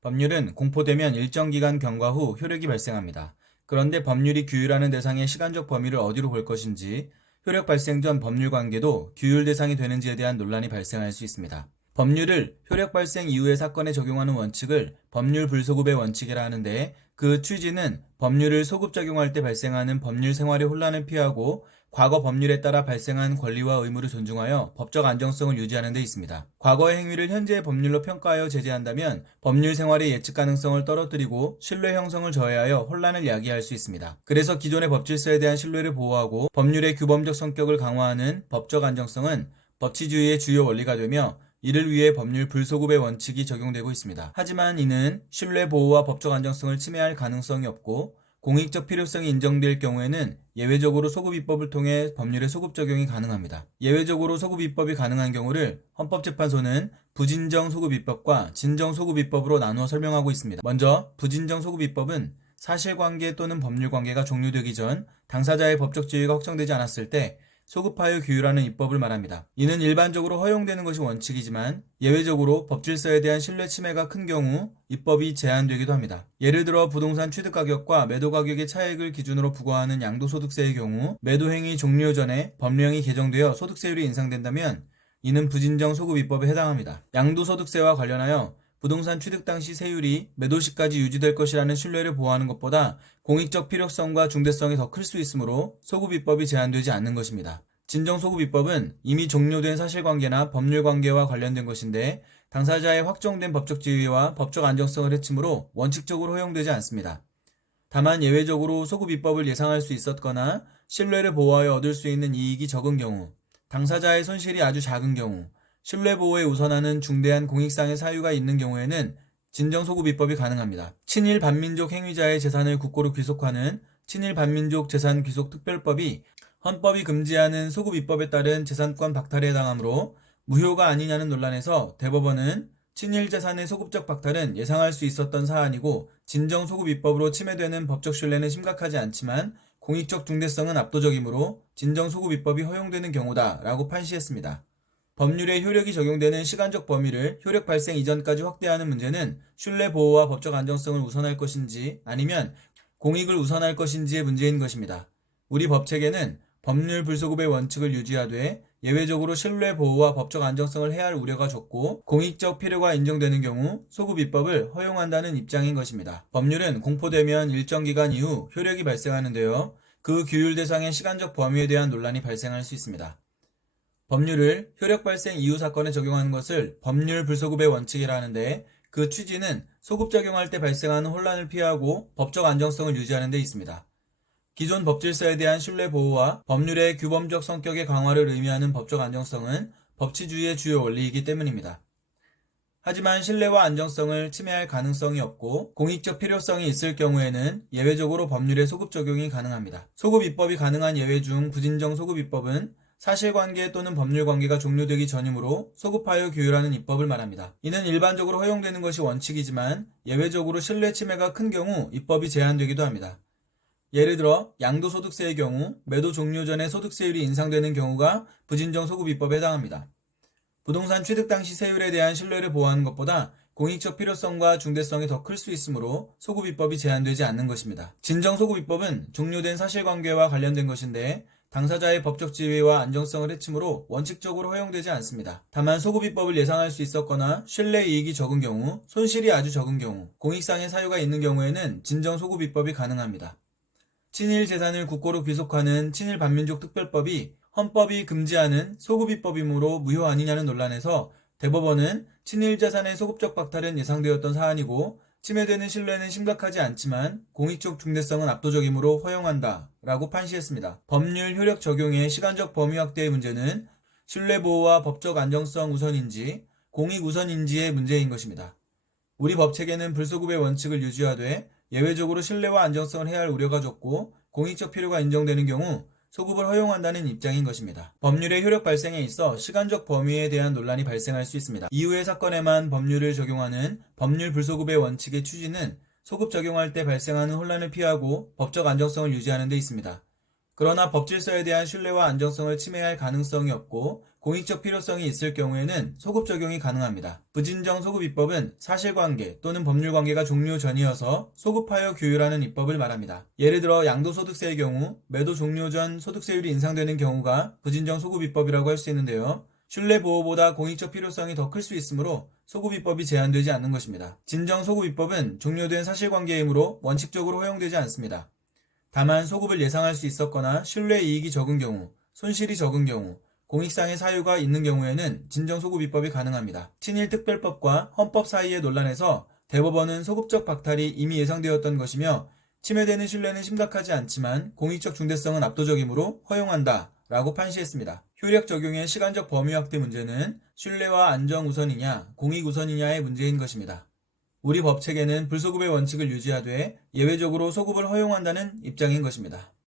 법률은 공포되면 일정 기간 경과 후 효력이 발생합니다. 그런데 법률이 규율하는 대상의 시간적 범위를 어디로 볼 것인지, 효력 발생 전 법률 관계도 규율 대상이 되는지에 대한 논란이 발생할 수 있습니다. 법률을 효력 발생 이후의 사건에 적용하는 원칙을 법률 불소급의 원칙이라 하는데, 그 취지는 법률을 소급 적용할 때 발생하는 법률 생활의 혼란을 피하고 과거 법률에 따라 발생한 권리와 의무를 존중하여 법적 안정성을 유지하는 데 있습니다. 과거의 행위를 현재의 법률로 평가하여 제재한다면 법률 생활의 예측 가능성을 떨어뜨리고 신뢰 형성을 저해하여 혼란을 야기할 수 있습니다. 그래서 기존의 법 질서에 대한 신뢰를 보호하고 법률의 규범적 성격을 강화하는 법적 안정성은 법치주의의 주요 원리가 되며, 이를 위해 법률 불소급의 원칙이 적용되고 있습니다. 하지만 이는 신뢰 보호와 법적 안정성을 침해할 가능성이 없고, 공익적 필요성이 인정될 경우에는 예외적으로 소급 입법을 통해 법률의 소급 적용이 가능합니다. 예외적으로 소급 입법이 가능한 경우를 헌법재판소는 부진정 소급 입법과 진정 소급 입법으로 나누어 설명하고 있습니다. 먼저 부진정 소급 입법은 사실관계 또는 법률관계가 종료되기 전 당사자의 법적 지위가 확정되지 않았을 때 소급하여 규율하는 입법을 말합니다. 이는 일반적으로 허용되는 것이 원칙이지만 예외적으로 법질서에 대한 신뢰 침해가 큰 경우 입법이 제한되기도 합니다. 예를 들어 부동산 취득가격과 매도가격의 차액을 기준으로 부과하는 양도소득세의 경우 매도행위 종료 전에 법령이 개정되어 소득세율이 인상된다면 이는 부진정 소급 입법에 해당합니다. 양도소득세와 관련하여 부동산 취득 당시 세율이 매도 시까지 유지될 것이라는 신뢰를 보호하는 것보다 공익적 필요성과 중대성이 더 클 수 있으므로 소급 입법이 제한되지 않는 것입니다. 진정 소급 입법은 이미 종료된 사실관계나 법률관계와 관련된 것인데 당사자의 확정된 법적 지위와 법적 안정성을 해치므로 원칙적으로 허용되지 않습니다. 다만 예외적으로 소급 입법을 예상할 수 있었거나 신뢰를 보호하여 얻을 수 있는 이익이 적은 경우, 당사자의 손실이 아주 작은 경우, 신뢰 보호에 우선하는 중대한 공익상의 사유가 있는 경우에는 진정소급 입법이 가능합니다. 친일 반민족 행위자의 재산을 국고로 귀속하는 친일 반민족 재산 귀속 특별법이 헌법이 금지하는 소급 입법에 따른 재산권 박탈에 해당하므로 무효가 아니냐는 논란에서 대법원은 친일 재산의 소급적 박탈은 예상할 수 있었던 사안이고 진정소급 입법으로 침해되는 법적 신뢰는 심각하지 않지만 공익적 중대성은 압도적이므로 진정소급 입법이 허용되는 경우다 라고 판시했습니다. 법률의 효력이 적용되는 시간적 범위를 효력 발생 이전까지 확대하는 문제는 신뢰 보호와 법적 안정성을 우선할 것인지 아니면 공익을 우선할 것인지의 문제인 것입니다. 우리 법체계는 법률 불소급의 원칙을 유지하되 예외적으로 신뢰 보호와 법적 안정성을 해야 할 우려가 적고 공익적 필요가 인정되는 경우 소급 입법을 허용한다는 입장인 것입니다. 법률은 공포되면 일정 기간 이후 효력이 발생하는데요. 그 규율 대상의 시간적 범위에 대한 논란이 발생할 수 있습니다. 법률을 효력 발생 이후 사건에 적용하는 것을 법률 불소급의 원칙이라 하는데, 그 취지는 소급 적용할 때 발생하는 혼란을 피하고 법적 안정성을 유지하는 데 있습니다. 기존 법질서에 대한 신뢰 보호와 법률의 규범적 성격의 강화를 의미하는 법적 안정성은 법치주의의 주요 원리이기 때문입니다. 하지만 신뢰와 안정성을 침해할 가능성이 없고 공익적 필요성이 있을 경우에는 예외적으로 법률의 소급 적용이 가능합니다. 소급 입법이 가능한 예외 중 부진정 소급 입법은 사실관계 또는 법률관계가 종료되기 전이므로 소급하여 규율하는 입법을 말합니다. 이는 일반적으로 허용되는 것이 원칙이지만 예외적으로 신뢰 침해가 큰 경우 입법이 제한되기도 합니다. 예를 들어 양도소득세의 경우 매도 종료 전에 소득세율이 인상되는 경우가 부진정 소급 입법에 해당합니다. 부동산 취득 당시 세율에 대한 신뢰를 보호하는 것보다 공익적 필요성과 중대성이 더 클 수 있으므로 소급 입법이 제한되지 않는 것입니다. 진정 소급 입법은 종료된 사실관계와 관련된 것인데 당사자의 법적 지위와 안정성을 해치므로 원칙적으로 허용되지 않습니다. 다만 소급 입법을 예상할 수 있었거나 신뢰 이익이 적은 경우, 손실이 아주 적은 경우, 공익상의 사유가 있는 경우에는 진정 소급 입법이 가능합니다. 친일 재산을 국고로 귀속하는 친일 반민족 특별법이 헌법이 금지하는 소급 입법이므로 무효 아니냐는 논란에서 대법원은 친일 재산의 소급적 박탈은 예상되었던 사안이고 침해되는 신뢰는 심각하지 않지만 공익적 중대성은 압도적이므로 허용한다 라고 판시했습니다. 법률 효력 적용의 시간적 범위 확대의 문제는 신뢰 보호와 법적 안정성 우선인지 공익 우선인지의 문제인 것입니다. 우리 법체계는 불소급의 원칙을 유지하되 예외적으로 신뢰와 안정성을 해야 할 우려가 적고 공익적 필요가 인정되는 경우 소급을 허용한다는 입장인 것입니다. 법률의 효력 발생에 있어 시간적 범위에 대한 논란이 발생할 수 있습니다. 이후의 사건에만 법률을 적용하는 법률 불소급의 원칙의 취지는 소급 적용할 때 발생하는 혼란을 피하고 법적 안정성을 유지하는 데 있습니다. 그러나 법질서에 대한 신뢰와 안정성을 침해할 가능성이 없고 공익적 필요성이 있을 경우에는 소급 적용이 가능합니다. 부진정 소급 입법은 사실관계 또는 법률관계가 종료 전이어서 소급하여 규율하는 입법을 말합니다. 예를 들어 양도소득세의 경우 매도 종료 전 소득세율이 인상되는 경우가 부진정 소급 입법이라고 할 수 있는데요. 신뢰 보호보다 공익적 필요성이 더 클 수 있으므로 소급 입법이 제한되지 않는 것입니다. 진정 소급 입법은 종료된 사실관계이므로 원칙적으로 허용되지 않습니다. 다만 소급을 예상할 수 있었거나 신뢰 이익이 적은 경우, 손실이 적은 경우, 공익상의 사유가 있는 경우에는 진정소급 입법이 가능합니다. 친일특별법과 헌법 사이의 논란에서 대법원은 소급적 박탈이 이미 예상되었던 것이며 침해되는 신뢰는 심각하지 않지만 공익적 중대성은 압도적이므로 허용한다 라고 판시했습니다. 효력 적용의 시간적 범위 확대 문제는 신뢰와 안정 우선이냐 공익 우선이냐의 문제인 것입니다. 우리 법체계는 불소급의 원칙을 유지하되 예외적으로 소급을 허용한다는 입장인 것입니다.